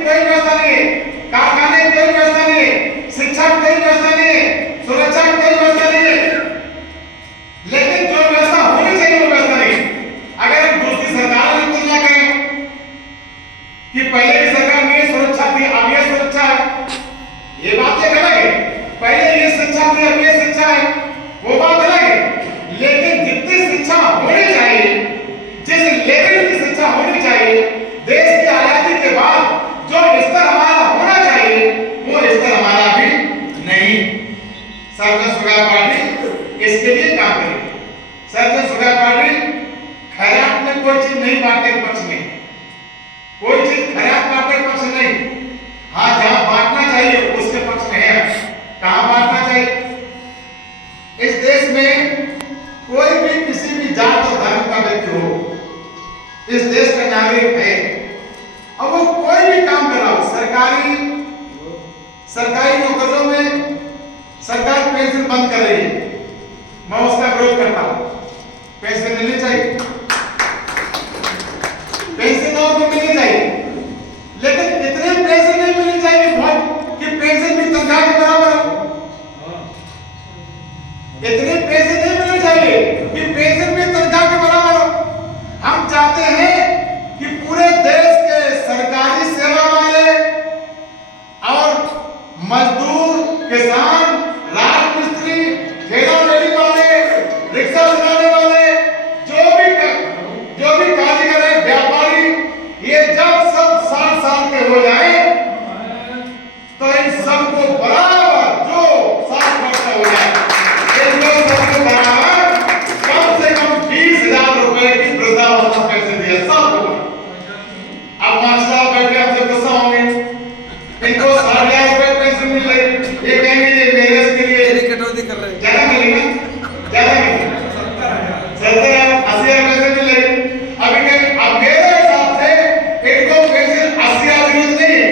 कोई व्यवस्था नहीं है, कारखाने की कोई व्यवस्था नहीं है, शिक्षा की कोई व्यवस्था नहीं है, सुरक्षा की कोई व्यवस्था नहीं है, लेकिन जो व्यवस्था होनी चाहिए वो व्यवस्था नहीं। अगर हम दूसरी सरकार की तुलना करें कि पहले की सरकार में सुरक्षा थी, अब ये सुरक्षा है, ये बात एक अलग है। पहले ये शिक्षा थी, अब ये शिक्षा है, वो बात अलग है। लेकिन जितनी शिक्षा होनी चाहिए, जिस लेवल की शिक्षा होनी चाहिए, देश की आजादी के बाद जो स्तर हमारा होना चाहिए वो स्तर हमारा भी नहीं। सर्वजन सुखाड़ पार्टी इसके लिए काम करेगी। सर्वजन सुखाड़ पार्टी खैरात में कोई चीज नहीं बांटने के पक्ष में, कोई चीज खैरात बांटने के पक्ष नहीं। हाँ, जहां बांटना चाहिए उसके पक्ष में है। कहां बांटना चाहिए? इस देश में कोई भी किसी भी जात और धर्म का व्यक्ति हो, इस देश का नागरिक है, अब वो कोई भी काम कर रहा हो, सरकारी नौकरियों में सरकार पेंशन बंद कर रही है, मैं उसका विरोध करता हूं। पेंशन मिलनी चाहिए, पेंशन तो मिलनी चाहिए, लेकिन इतने पेंशन नहीं मिलनी चाहिए कि पेंशन भी तनख्वाह के बराबर हो। इतने पैसे नहीं मिलने चाहिए कि पेंशन भी तनख्वाह के बराबर हो। हम चाहते हैं कि पूरे देश के सरकारी सेवा वाले और मजदूर, किसान, राजमिस्त्री, ठेला रेहड़ी वाले, रिक्शा चलाने वाले, जो भी कारीगर है, व्यापारी, ये जब सब 60 साल के हो जाए तो इन सबको बराबर जो 60 वर्ष का हो जाए, बराबर कम से कम 20,000 रुपए की वृद्धावस्था पेंशन दिया सबको। अब मास्टर साहब बैठे हमसे गुस्सा होंगे, इनको 60,000 रुपए पेंशन मिल रही, ये कहेंगे ये मेरे के लिए कटौती कर रहे हैं, ज्यादा मिलेगा, ज्यादा मिलेगा, 70,000 80,000 पेंशन मिल रही। अब मेरे हिसाब से इनको पेंशन 80,000 की जरूरत नहीं है,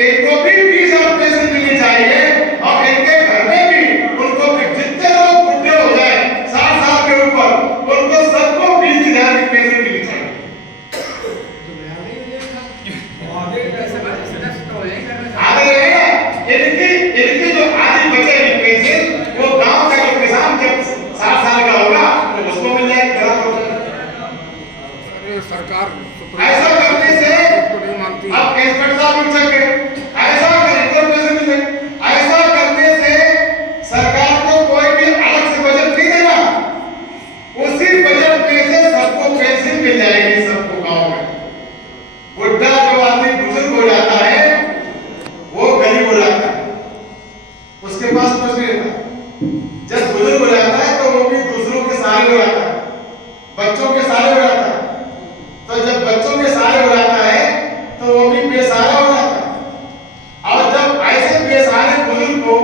इनको भी 20,000 पेंशन मिलनी चाहिए। और इनके घर में भी उनको जितने लोग बुढ़े हो जाए 60 साल के ऊपर, उनको सबको 20,000 की पेंशन मिलनी चाहिए। आगे रहेगा, इनकी जो आधी बचेगी पेंशन वो गांव का जो किसान जब 60 साल का होगा तो उसको मिल जाएगी बराबर। सरकार ऐसा करने से अब इंस्पेक्टर साहब उठ सके, ऐसा पेंशन मिले, ऐसा करने से सरकार को कोई भी अलग से बजट नहीं देना, उसी बजट में से सबको पेंशन मिल जाएगी, सबको गांव में। बुढ़ा जो आदमी बुजुर्ग हो जाता है वो गरीब हो जाता है, उसके पास कुछ नहीं रहता। जब बुजुर्ग हो जाता है तो वो भी दूसरों के सहारे हो जाता है, बच्चों के सहारे हो जाता है। तो जब बच्चों के सहारे हो जाता है तो वो भी बेसहारा हो जाता है। और जब ऐसे बेसहारे बुजुर्ग को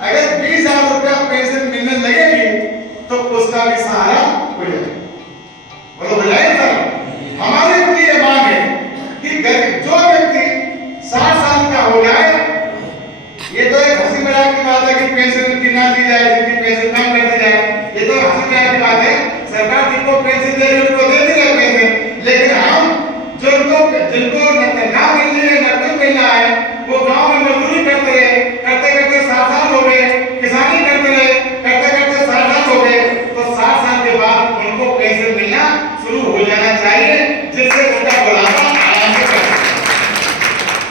अगर 20,000 रुपया पेंशन मिलने लगेगी तो उसका भी सहारा हो जाएगा। बोलो हो जाएगा। हमारे लिए ये मांग है कि जो व्यक्ति 60 साल का हो जाए, ये तो एक हंसी मजाक की बात है कि पेंशन की ना दी जाए,